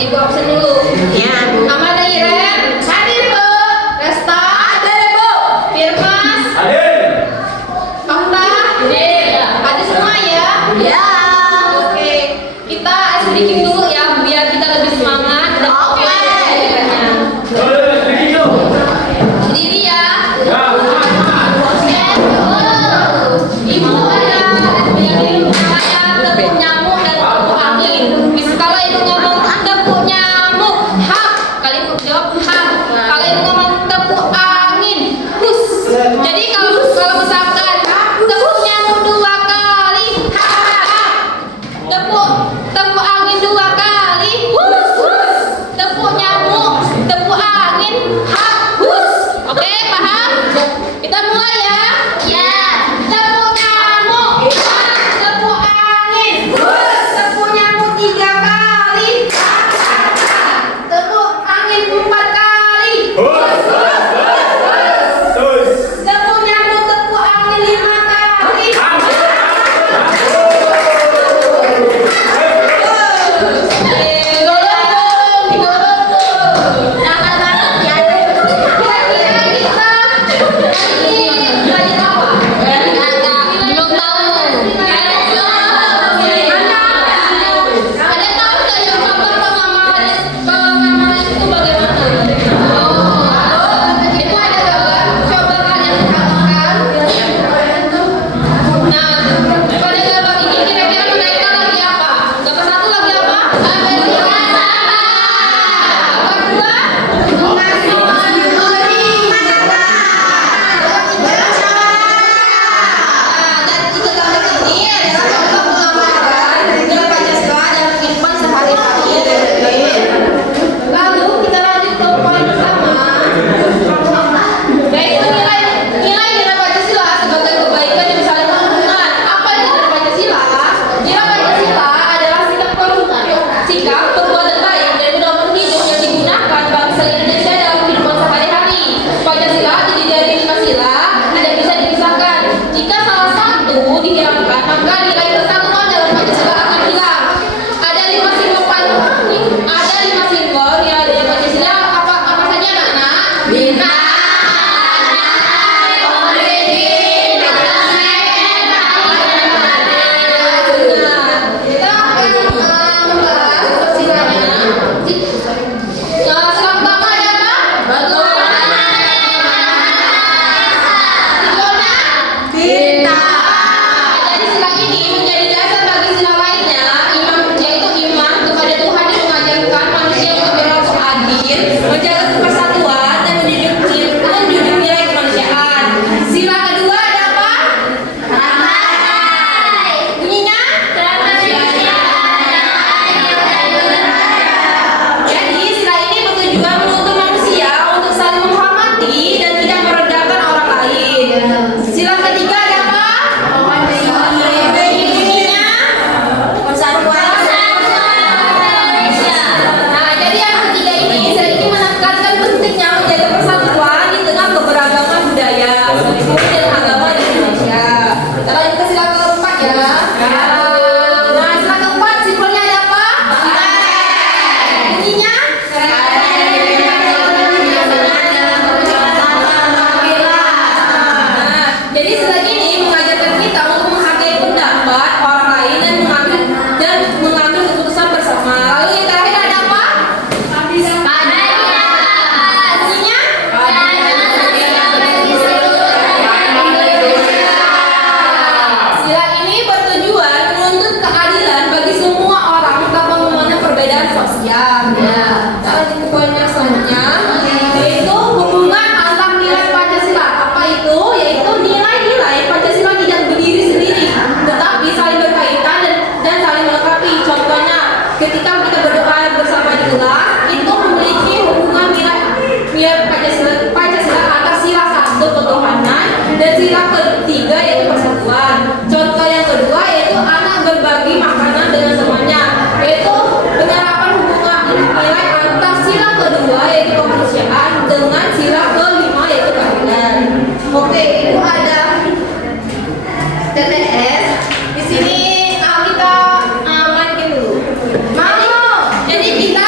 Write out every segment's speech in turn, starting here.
Ibu absen dulu. Ya, Bu. Amanda Iren, hadir Bu. Resta, hadir Bu. Firmas, Hadir. Okta, hadir. Hadir semua ya? Ya. Oke, kita sedikit dulu ya biar kita lebih semangat. Oke. Sendiri ya. Ya. Ibu ada saya tepuk nyamuk dan tepuk angin. Kalau ibu ngomong tepuk nyamuk, hap. Kali ibu jawab hap. Kalau ibu ngomong tepuk angin, hus. Jadi kalau misalkan tepuk nyamuk 2 kali, hap. Tepuk angin 2 kali, hus. Tepuk nyamuk, tepuk angin, hap, hus. Oke, paham? Kita mulai ya. Ya. Tepuk nyamuk, tepuk angin, tepuk nyamuk 3 kali, tepuk angin 4 kali, tepuk nyamuk, tepuk angin 5 kali. Lalu kita lanjut ke poin pertama, yaitu nilai Pancasila sebagai kebaikan yang saling menguntungkan. Apa itu nilai Pancasila? Nilai Pancasila adalah sikap perbuatan baik dan pedoman hidup yang digunakan bangsa Indonesia dalam kehidupan sehari-hari. Pancasila terdiri dari 5 sila, tidak bisa dipisahkan. Jika salah satu dihilangkan, maka nilai kesatuan dalam Pancasila akan hilang. Ada 5 simbol nilai dari Pancasila. Apa saja anak-anak? Bintang. Kita akan membahas silanya. Sila pertama ada apa? Simbolnya? Jadi sila ini menjadi dasar bagi sila lainnya. Yaitu iman kepada Tuhan yang mengajarkan manusia untuk berlaku adil, menjaga persatuan dan menjunjung nilai kemanusiaan. Sila kedua ada apa? Bunyinya? Jadi sila ini bertujuan menuntut manusia untuk saling menghormati dan tidak merendahkan orang lain. Sila ketiga ada apa? Bunyinya? Nah, jadi yang ketiga ini, sila ini menekankan pentingnya menjaga persatuan di tengah keberagaman budaya, suku dan agama di Indonesia. Kita lanjut ke sila keempat ya. Nah, sila keempat simbolnya ada apa? Bunyinya? Nah, jadi sila ini mengajarkan kita untuk menghargai pendapat orang lain dan mengambil keputusan bersama. Lalu yang terakhir ada apa? Bunyinya? Sila ini bertujuan menuntut keadilan bagi semua orang tanpa memandang perbedaan sosial. Ya. Kita lanjut ke poin yang selanjutnya, yaitu hubungan antar nilai Pancasila. Apa itu? Yaitu nilai-nilai Pancasila tidak berdiri sendiri, tetapi saling berkaitan dan saling melengkapi. Contohnya, ketika kita berdoa bersama di kelas, itu memiliki hubungan nilai Pancasila antar sila satu ketuhanan dan sila ketiga yaitu persatuan. Contoh yang kedua yaitu anak berbagi makanan dengan temannya, yaitu penyerapan hubungan nilai antar sila kedua yaitu kemanusiaan dengan sila kelima yaitu keadilan. Oke, itu ada TTS. Di sini kita main dulu. Mau. Jadi kita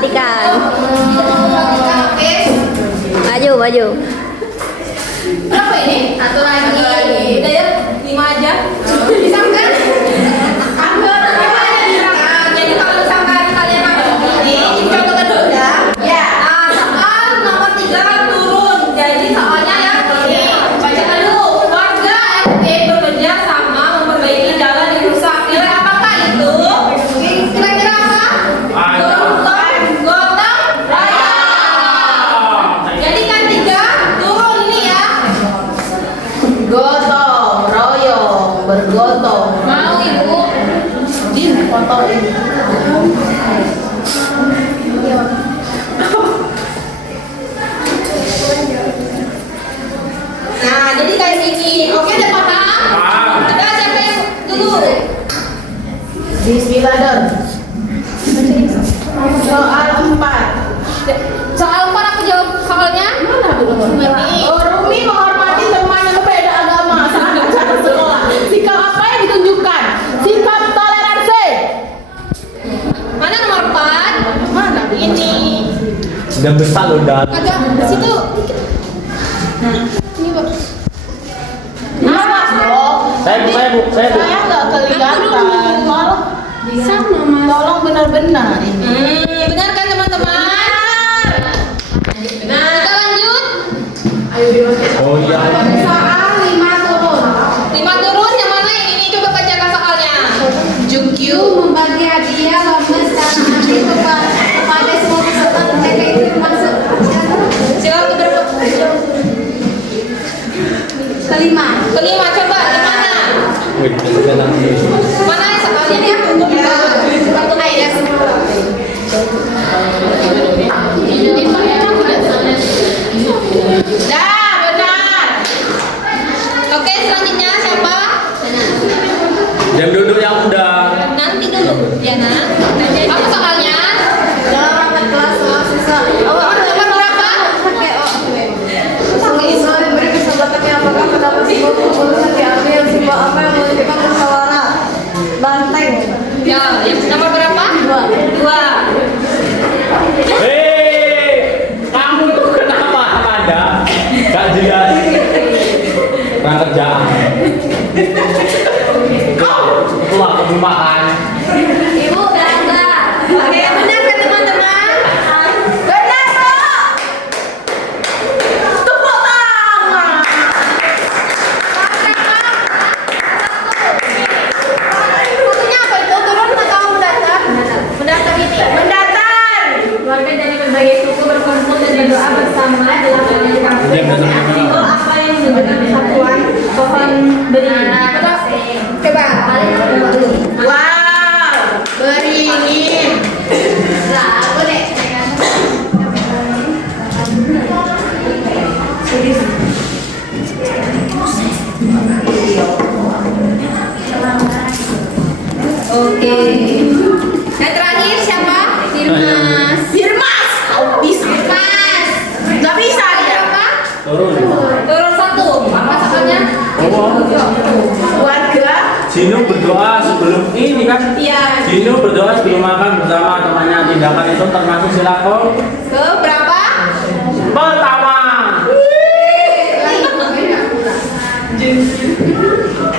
perhatikan. Oke. Maju, maju. Berapa ini? Satu lagi. Udah ya, 5 aja. Bisa kan? Jadi kalau misalkan kalian ini coba kedua ya. Ya. Nah, soal nomor 3 turun. Jadi soalnya ya ini. Bacakan dulu. Warga RT bekerja sama memperbaiki jalan yang rusak. Nilai apakah itu? Kira-kira apa? Gotong royong. Jadi kan 3 turun ini ya. Gotong royong, bergotong. Mau ibu? Din, foto ini. Nah, jadi kayak gini. Oke, udah paham? Ada siapa yang dulu? Bismillah Don. Soal 4. Soal 4 aku jawab soalnya. Oh, Rumi menghormati teman yang berbeda agama saat acara sekolah. Sikap apa yang ditunjukkan? Sikap toleransi. Mana nomor 4? Mana? Ini. Udah besar loh, Dan. Agak di situ dikit. Ini, Bu. Awas dong. Saya Bu. Saya nggak kelihatan. Tolong benar-benar ini. Benar kan teman-teman? Benar. Kita lanjut. Oh iya. Soal 5 turun. 5 turun yang mana yang ini? Coba bacakan soalnya. Jungkyu membagi hadiah lomba secara adil kepada semua peserta. Mereka itu termasuk Silakan berapa? kelima. Kelima, coba gimana? Wih, tenang. Mana soalnya ya? Dah, benar. Oke, selanjutnya siapa? Jam duduk yang udah. Nanti dulu, ya nak. Apa soalnya? Dalam rapat kelas semua siswa Nomor berapa? siswa diberi kesempatan yang apakah pendapat sebuah keputusan diambil sebuah apa yang menunjukkan musyawarah banteng. Ya, nomor berapa? 2. Hei, kamu tuh kenapa Amanda? Gak jelas. Kurang kerjaan. Keluar ke rumah kan. Ibu bangga. Oke, benar kan teman-teman? Benar, Kok. Tepuk tangan. Satunya apa itu? Turun atau mendatar? Mendatar ini. Mendatar. Warga dari berbagai suku berkumpul dan berdoa bersama dalam menyanyikan simbol apa yang menunjukkan persatuan pohon beringin. Coba. Wow, beringin. Lah, aku deh. Oke. Yang terakhir siapa? Firmas. Firmas. Kau bisa. Mas. Gak bisa dia. Siapa? Turun. Turun 1. Apa soalnya? Warga. Jino berdoa sebelum ini kan? Iya. Jino berdoa sebelum makan bersama temannya. Tindakan itu termasuk silaku. Ke berapa? Pertama.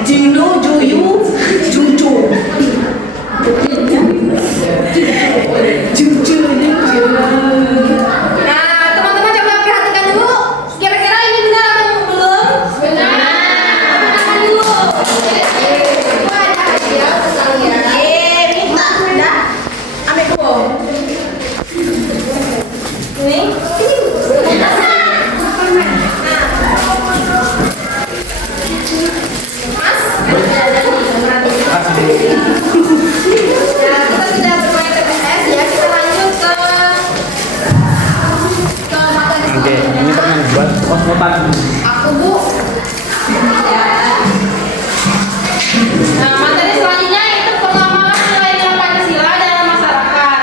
Jinu, Juyu, Juju. Nah, teman-teman coba perhatikan dulu. Kira-kira ini benar atau belum? Benar. Perhatikan dulu. Itu ada hadiah untuk kalian. Minta. Dah. Ambil kuo. Ini. Mas. Ya, kita sudah bermain TPS ya. Kita lanjut ke materi Oke, ini selanjutnya. permen buat kosmotan. Aku Bu. Ya. Nah, materi selanjutnya itu pengembangan nilai-nilai Pancasila dalam masyarakat.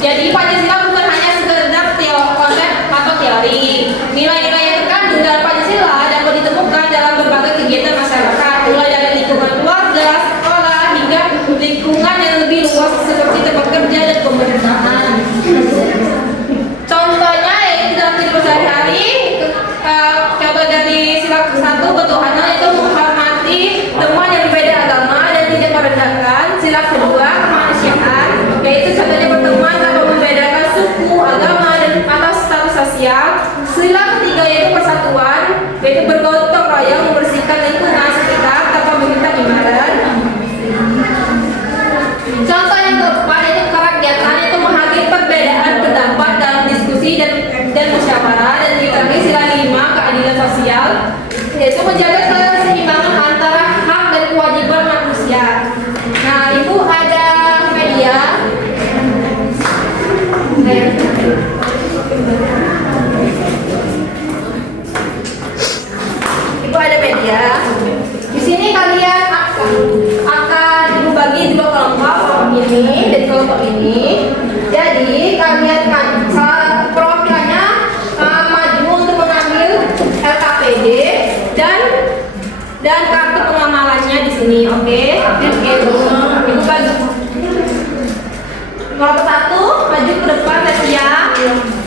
Jadi Pancasila bukan hanya sekedar konsep atau teori. Nilai-nilai yang terkandung dalam Pancasila dapat ditemukan dalam berbagai kegiatan masyarakat, mulai dari lingkungan keluarga, sekolah, hingga lingkungan yang lebih luas seperti tempat kerja dan pemerintahan.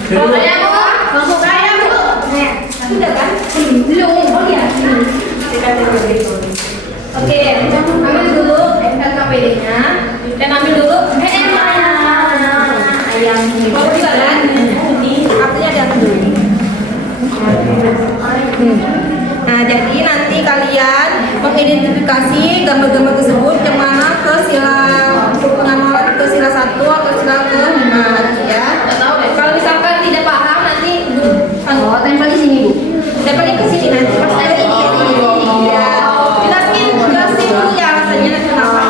Kelompoknya apa? Kelompok kaya Bu. Sudah kan? Belum. Oh iya. Oke, ambil dulu LKPD-nya dan ambil dulu ayam. Kalau bisa kan? Ini artinya diambil dulu. Nah, jadi nanti kalian mengidentifikasi gambar-gambar tersebut yang mana ke sila pengamalan ke sila 1 atau sila ke-5 ya. Kalau misalkan tidak paham nanti tempel di sini Bu. Tempelnya ke sini nanti pas ada ini ya. Jelasin dulu ya alasannya nanti kenapa.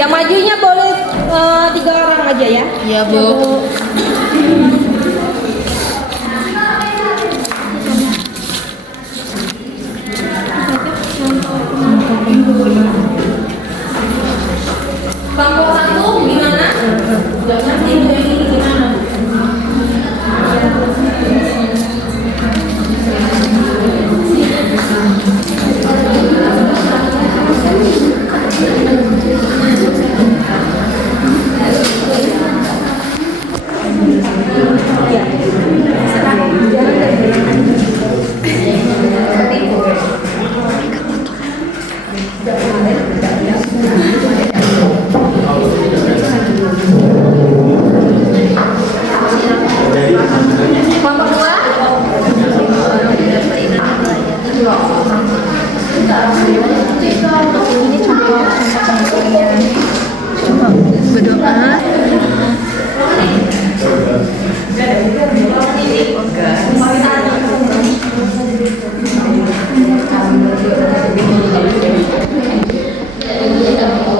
Yang majunya boleh 3 orang aja ya. Iya, Bu. Kelompok 1 gimana? Jangan tidur ini gimana?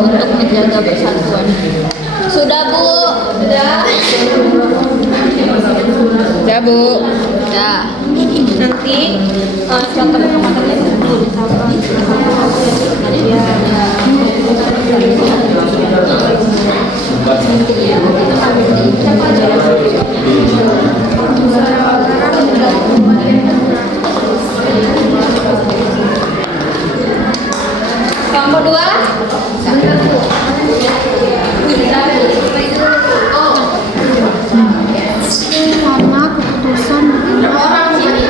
Untuk menjaga persatuan. Sudah, Bu. Sudah? Sudah, Bu. Ya. Nanti contoh penguatannya dulu. Kelompok 2. Karena keputusan Orang sini.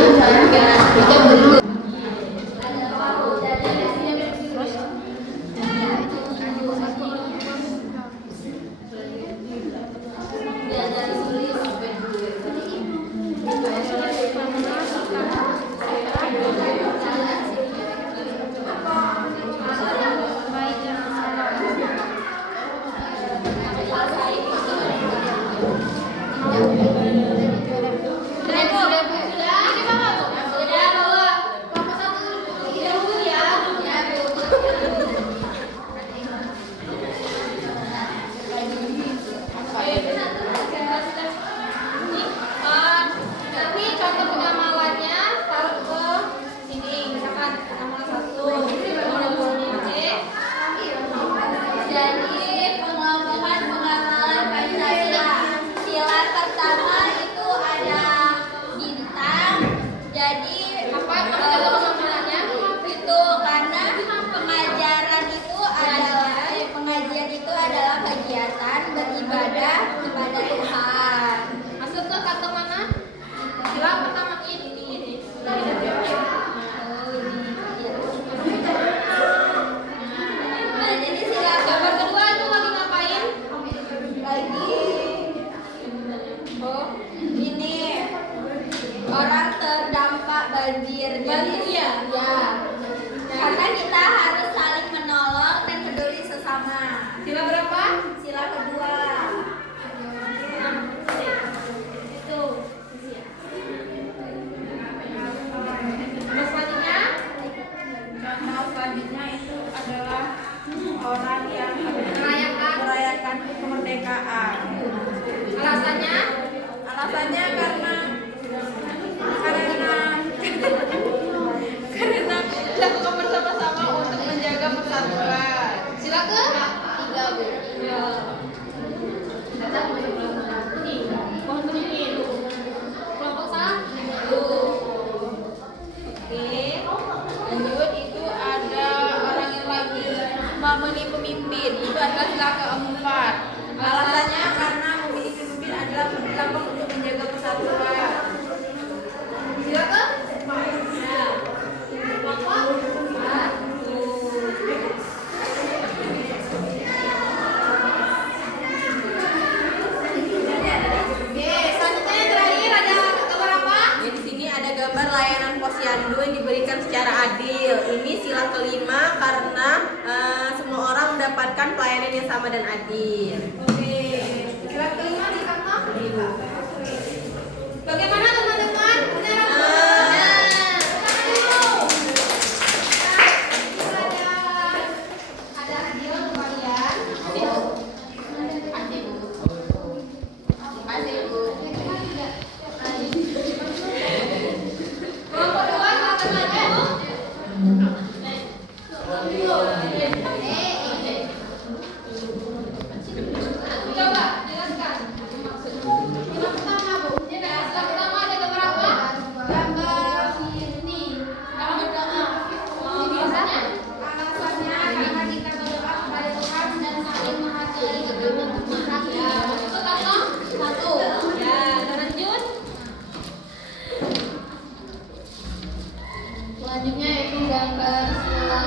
banjir. Jadi ya. Karena kita harus saling menolong dan peduli sesama. Sila berapa? Sila kedua. Itu. Terus selanjutnya? Contoh selanjutnya itu adalah orang yang merayakan kemerdekaan. Alasannya? Alasannya karena lakukan bersama-sama untuk menjaga persatuan. diberikan secara adil. Ini sila kelima karena semua orang mendapatkan pelayanan yang sama dan adil. Oke, sila kelima ditangkap. Bagaimana teman-teman? Benar? Ada hadiah untuk kalian. Kasih Bu. Kasih Bu. Kelompok 2 silakan maju. Coba jelaskan. Yang pertama Bu. Yang pertama ada beberapa gambar ini. Kalau berdoa. Biasanya alasannya karena kita berdoa kepada Tuhan dan saling menghargai agama Tuhan. Ya, itu kata satu. Ya, lanjut. Selanjutnya yaitu gambar sila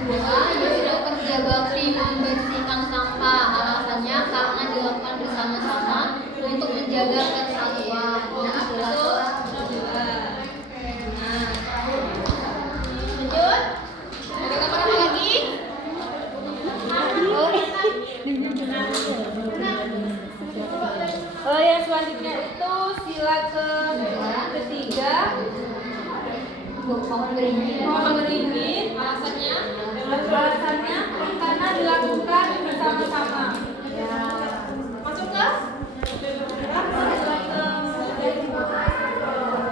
kedua yaitu kerja bakti membersihkan sampah. Alasannya karena dilakukan bersama-sama untuk menjaga kesatuan. Nah, itu kedua. Nah, lanjut. Ada gambar apa lagi? Yang selanjutnya itu sila ketiga. Pohon beringin. Pohon beringin. Alasannya Alasannya karena dilakukan bersama-sama. masuk ke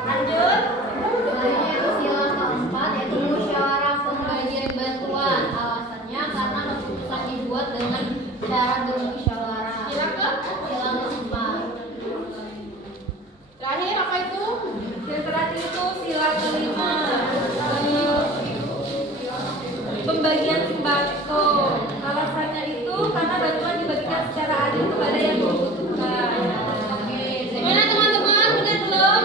Lanjut. sila keempat yaitu musyawarah pembagian bantuan. Alasannya karena keputusan dibuat dengan cara bermusyawarah. Sila keempat. Terakhir apa itu? Yang terakhir itu sila kelima. Pembagian sembako. Alasannya itu karena bantuan dibagikan secara adil kepada yang membutuhkan. Oke, gimana teman-teman? Benar belum?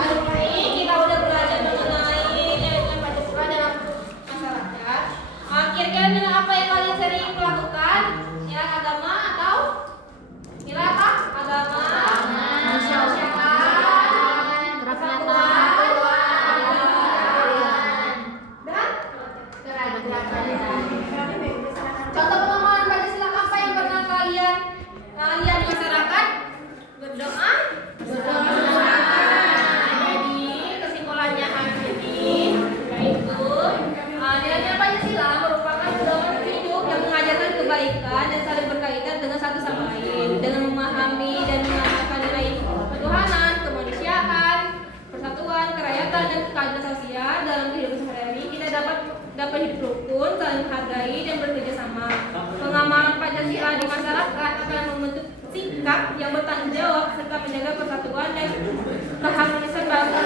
Hari ini kita udah belajar mengenai nilai-nilai Pancasila dalam masyarakat. Kira-kira nilai apa yang kalian sering melakukan? Nilai agama atau nilai apa? Agama, masyarakat, dan contoh pemahaman Pancasila apa yang pernah kalian lihat di masyarakat? Berdoa. Jadi kesimpulannya hari ini yaitu nilai-nilai Pancasila merupakan pedoman hidup yang mengajarkan kebaikan dan saling berkaitan dengan satu sama lain. Dengan memahami dan mengamalkan nilai ketuhanan, kemanusiaan, persatuan, kerakyatan, dan keadilan sosial dalam kehidupan sehari-hari, kita dapat hidup rukun, saling menghargai, dan bekerja sama. Pengamalan Pancasila di masyarakat akan membentuk sikap yang bertanggung jawab serta menjaga persatuan dan keharmonisan bangsa